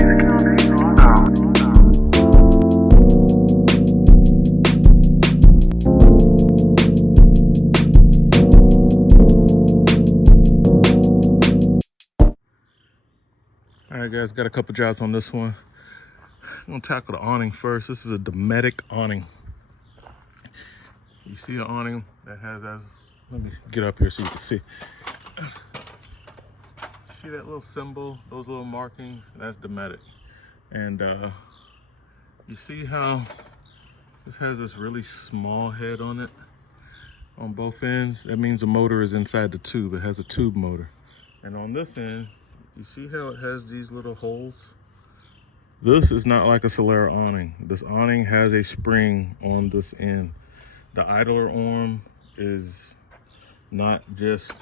All right, guys, got a couple jobs on this one. I'm gonna tackle the awning first. This is a Dometic awning. You see an awning that has let me get up here so you can see. See that little symbol, those little markings? That's Dometic. And you see how this has this really small head on it on both ends? That means the motor is inside the tube. It has a tube motor. And on this end, you see how it has these little holes? This is not like a Solera awning. This awning has a spring on this end. The idler arm is not just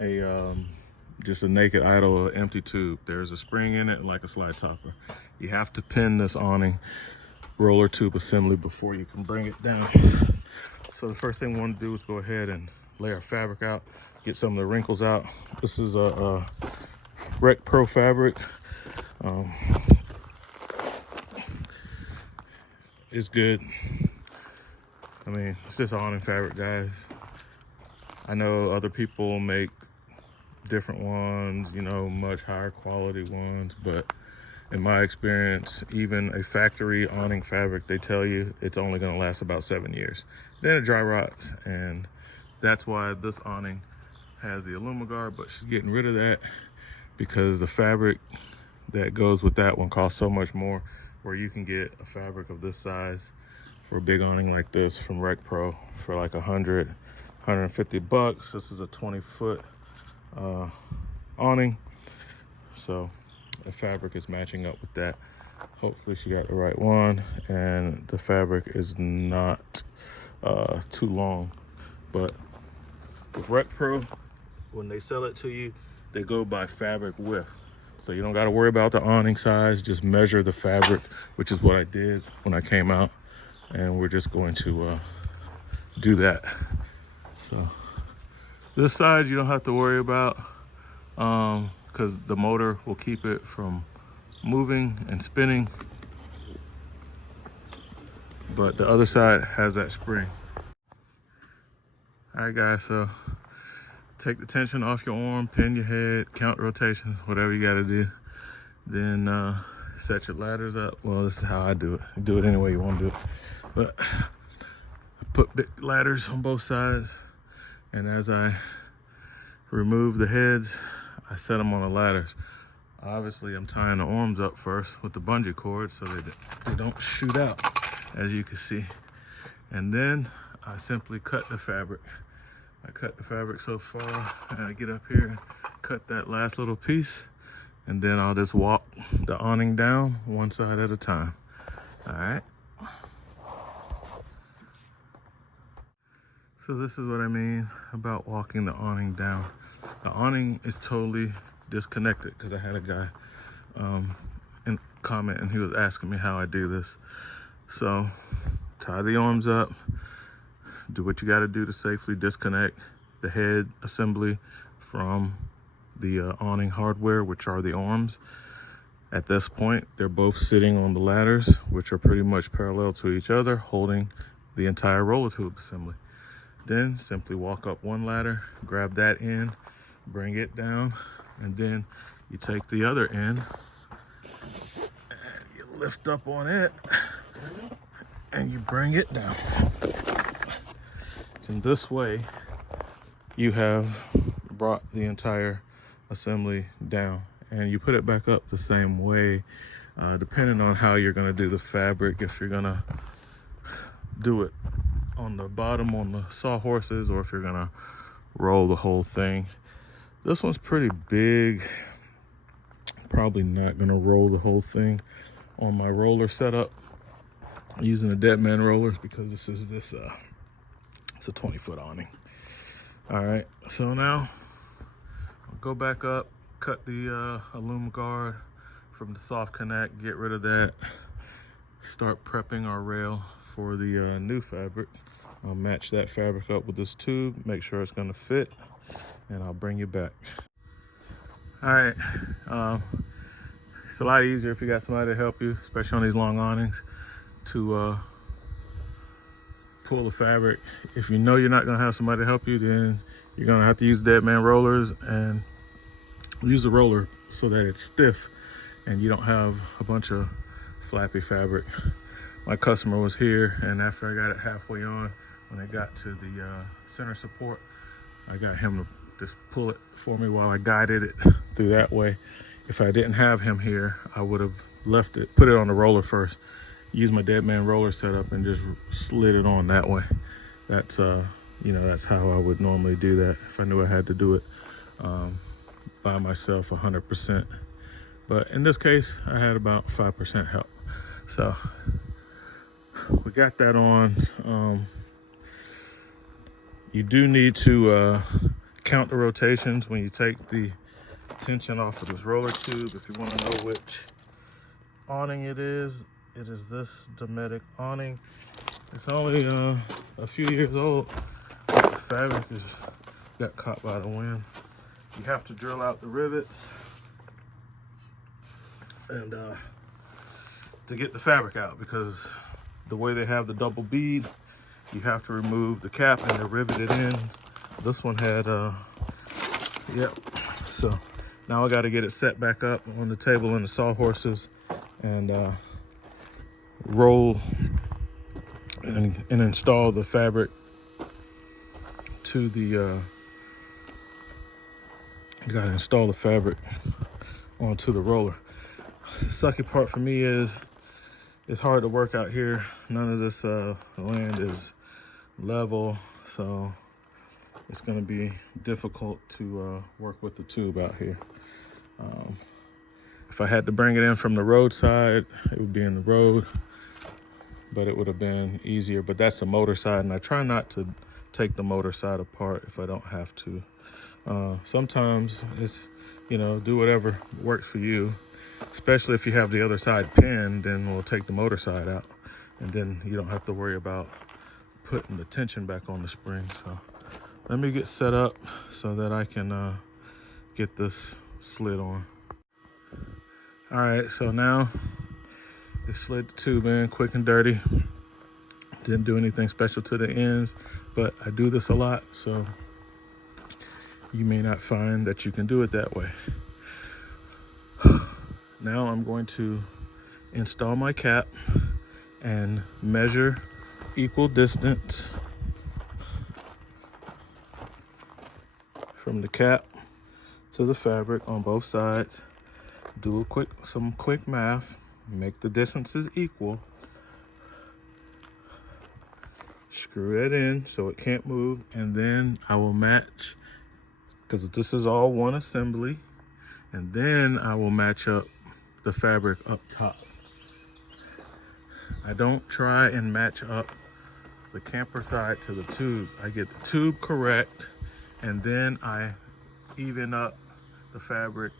a naked idle empty tube. There's a spring in it like a slide topper. You have to pin this awning roller tube assembly before you can bring it down. So the first thing we want to do is go ahead and lay our fabric out, get some of the wrinkles out. This is a Rec Pro fabric. It's good. I mean, it's just awning fabric, guys. I know other people make different ones, you know, much higher quality ones, but in my experience, even a factory awning fabric, they tell you it's only gonna last about 7 years. Then it dry rots, and that's why this awning has the AlumiGuard, but she's getting rid of that because the fabric that goes with that one costs so much more, where you can get a fabric of this size for a big awning like this from Rec Pro for like 100, 150 bucks. This is a 20-foot awning, so the fabric is matching up with that. Hopefully she got the right one, and the fabric is not too long. But with Rec Pro, when they sell it to you, they go by fabric width. So you don't got to worry about the awning size. Just measure the fabric, which is what I did when I came out. And we're just going to do that. So this side you don't have to worry about because the motor will keep it from moving and spinning. But the other side has that spring. All right, guys, so take the tension off your arm, pin your head, count rotations, whatever you got to do. Then set your ladders up. Well, this is how I do it. You do it any way you want to do it. But I put big ladders on both sides, and as I remove the heads, I set them on the ladders. Obviously, I'm tying the arms up first with the bungee cord so they don't shoot out, as you can see. And then I simply cut the fabric. I cut the fabric so far, and I get up here, cut that last little piece, and then I'll just walk the awning down one side at a time. All right. So this is what I mean about walking the awning down. The awning is totally disconnected because I had a guy in comment, and he was asking me how I do this. So tie the arms up, do what you got to do to safely disconnect the head assembly from the awning hardware, which are the arms. At this point, they're both sitting on the ladders, which are pretty much parallel to each other, holding the entire roller tube assembly. Then simply walk up one ladder, grab that end, bring it down, and then you take the other end and you lift up on it and you bring it down. And this way you have brought the entire assembly down, and you put it back up the same way, depending on how you're going to do the fabric. If you're going to do it on the bottom on the sawhorses, or if you're going to roll the whole thing. This one's pretty big, probably not going to roll the whole thing on my roller setup. I'm using the dead man rollers because it's a 20-foot awning. All right, so now I'll go back up, cut the AlumiGuard from the soft connect, get rid of that, start prepping our rail for the new fabric. I'll match that fabric up with this tube, make sure it's gonna fit, and I'll bring you back. All right, It's a lot easier if you got somebody to help you, especially on these long awnings, to pull the fabric. If you know you're not gonna have somebody to help you, then you're gonna have to use dead man rollers and use the roller so that it's stiff and you don't have a bunch of flappy fabric. My customer was here, and after I got it halfway on, when it got to the center support, I got him to just pull it for me while I guided it through that way. If I didn't have him here, I would have left it, put it on the roller first, used my dead man roller setup, and just slid it on that way. That's that's how I would normally do that if I knew I had to do it by myself 100%. But in this case, I had about 5% help. So we got that on. You do need to count the rotations when you take the tension off of this roller tube. If you want to know which awning it is this Dometic awning. It's only a few years old. The fabric got caught by the wind. You have to drill out the rivets and to get the fabric out, because the way they have the double bead, you have to remove the cap and they're riveted in. This one had so now I got to get it set back up on the table in the sawhorses and roll and install the fabric to the you got to install the fabric onto the roller. The sucky part for me is it's hard to work out here. None of this land is level, so it's going to be difficult to work with the tube out here. If I had to bring it in from the roadside, it would be in the road, but it would have been easier. But that's the motor side, and I try not to take the motor side apart if I don't have to. Sometimes it's, do whatever works for you, especially if you have the other side pinned, then we'll take the motor side out, and then you don't have to worry about putting the tension back on the spring. So let me get set up so that I can get this slid on. All right, so now I slid the tube in quick and dirty. Didn't do anything special to the ends, but I do this a lot, so you may not find that you can do it that way. Now I'm going to install my cap and measure equal distance from the cap to the fabric on both sides. Do some quick math, make the distances equal. Screw it in so it can't move, and then I will match, because this is all one assembly, and then I will match up the fabric up top. I don't try and match up the camper side to the tube. I get the tube correct, and then I even up the fabric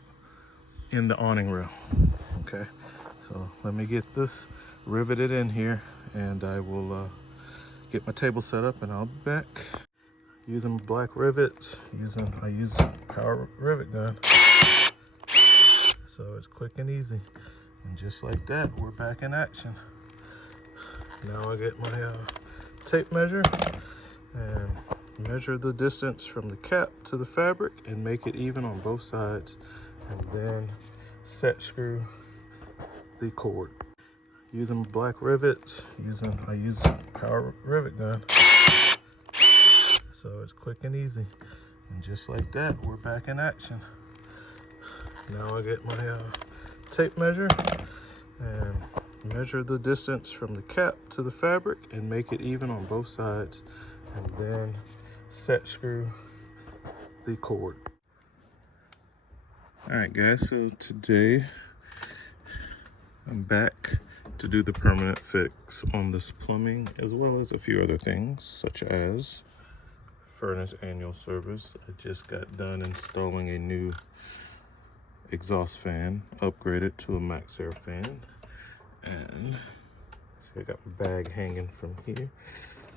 in the awning rail. Okay, so let me get this riveted in here, and I will get my table set up, and I'll be back. Using black rivets, I use power rivet gun, so it's quick and easy. And just like that, we're back in action. Now I get my tape measure and measure the distance from the cap to the fabric and make it even on both sides, and then set screw the cord. Using black rivets, I use power rivet gun, so it's quick and easy. And just like that, we're back in action. Now I get my tape measure and measure the distance from the cap to the fabric and make it even on both sides, and then set screw the cord. All right, guys, so today I'm back to do the permanent fix on this plumbing, as well as a few other things, such as furnace annual service. I just got done installing a new exhaust fan, upgraded to a max air fan, and so I got my bag hanging from here,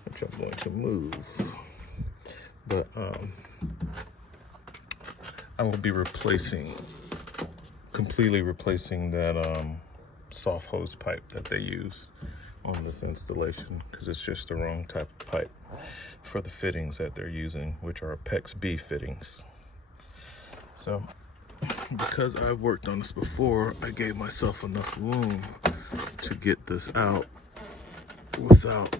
which I'm going to move. But I will be replacing completely replacing that soft hose pipe that they use on this installation, because it's just the wrong type of pipe for the fittings that they're using, which are PEX B fittings. So because I've worked on this before, I gave myself enough room to get this out without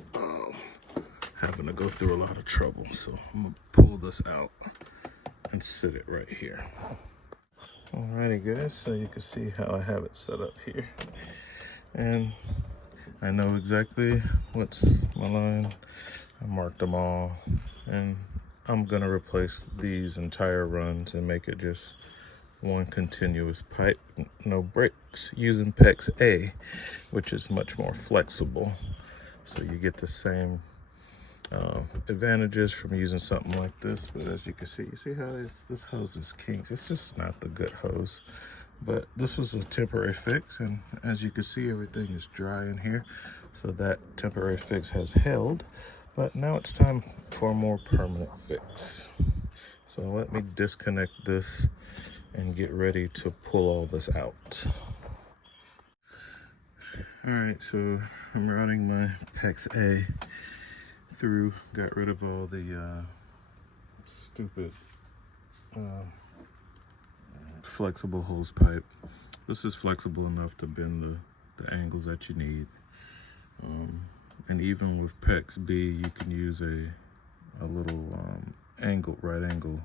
having to go through a lot of trouble. So I'm gonna pull this out and sit it right here. Alrighty guys, so you can see how I have it set up here. And I know exactly what's my line. I marked them all, and I'm gonna replace these entire runs and make it just one continuous pipe, no breaks, using PEX A, which is much more flexible. So you get the same advantages from using something like this. But as you can see, you see how this hose is kinks. It's just not the good hose. But this was a temporary fix, and as you can see, everything is dry in here. So that temporary fix has held, but now it's time for a more permanent fix. So let me disconnect this and get ready to pull all this out. All right, so I'm routing my PEX A through, got rid of all the stupid flexible hose pipe. This is flexible enough to bend the angles that you need. And even with PEX B, you can use a little right angle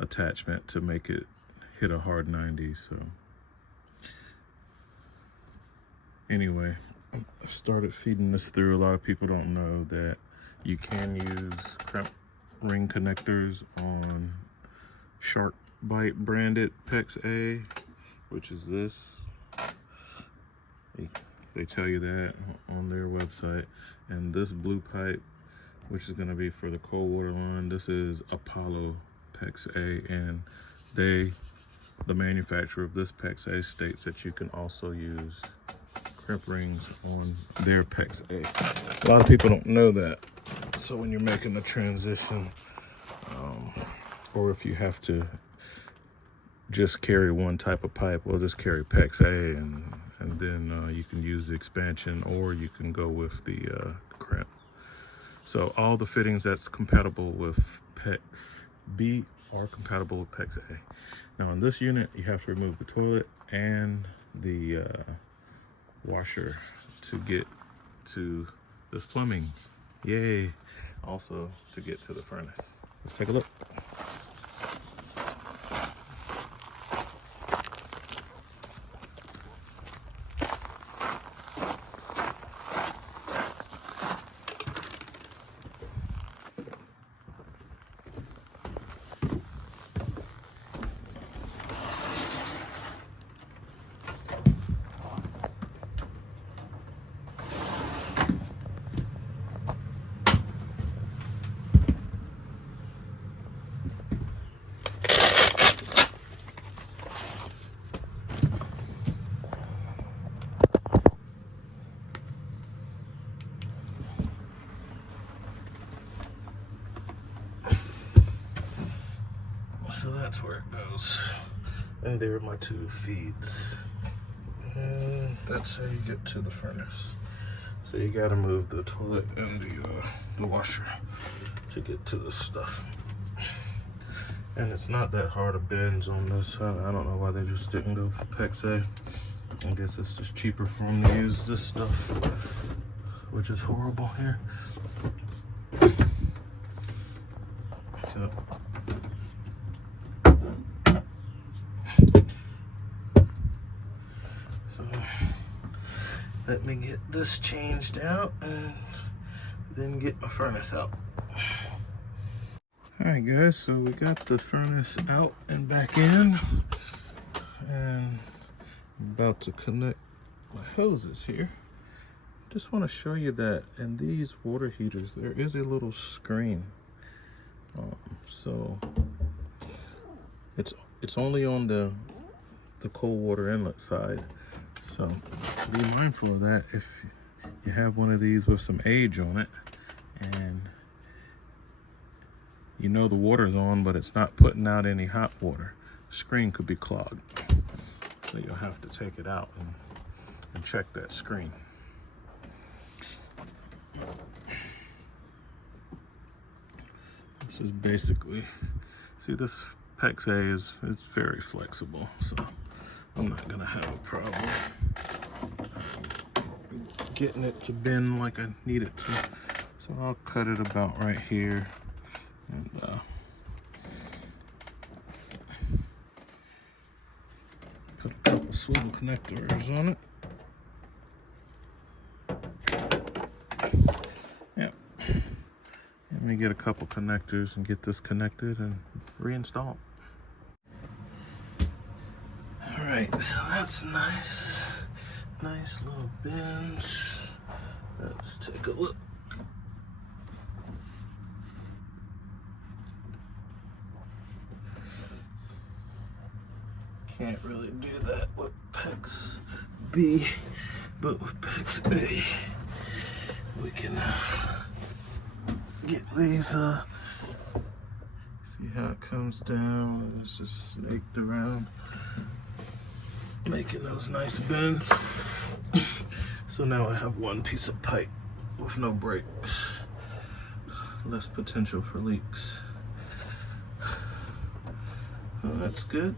attachment to make it hit a hard 90. So anyway, I started feeding this through. A lot of people don't know that you can use crimp ring connectors on Shark Bite branded PEX A, which is this. They tell you that on their website. And this blue pipe, which is going to be for the cold water line, this is Apollo PEX A, and the manufacturer of this PEX A states that you can also use crimp rings on their PEX A. A lot of people don't know that. So when you're making the transition, or if you have to just carry one type of pipe, well, just carry PEX A, and then you can use the expansion, or you can go with the crimp. So all the fittings that's compatible with PEX B are compatible with PEX A. Now on this unit, you have to remove the toilet and the washer to get to this plumbing. Yay! Also to get to the furnace. Let's take a look. So that's where it goes. And there are my two feeds. And that's how you get to the furnace. So you gotta move the toilet and the washer to get to the stuff. And it's not that hard of bends on this. I don't know why they just didn't go for PEX A. I guess it's just cheaper for them to use this stuff, which is horrible here. So, let me get this changed out and then get my furnace out. All right guys, so we got the furnace out and back in, and I'm about to connect my hoses here. Just want to show you that in these water heaters there is a little screen, so it's only on the cold water inlet side. So be mindful of that if you have one of these with some age on it and you know the water's on but it's not putting out any hot water. The screen could be clogged. So you'll have to take it out and check that screen. This is basically, see, this PEX A is very flexible, so I'm not gonna have a problem getting it to bend like I need it to. So I'll cut it about right here and put a couple swivel connectors on it. Yep. Let me get a couple connectors and get this connected and reinstall. All right, so that's nice. Nice little bends. Let's take a look. Can't really do that with PEX B, but with PEX A, we can get these, see how it comes down, and it's just snaked around, making those nice bends. So now I have one piece of pipe with no breaks, less potential for leaks. Well, that's good.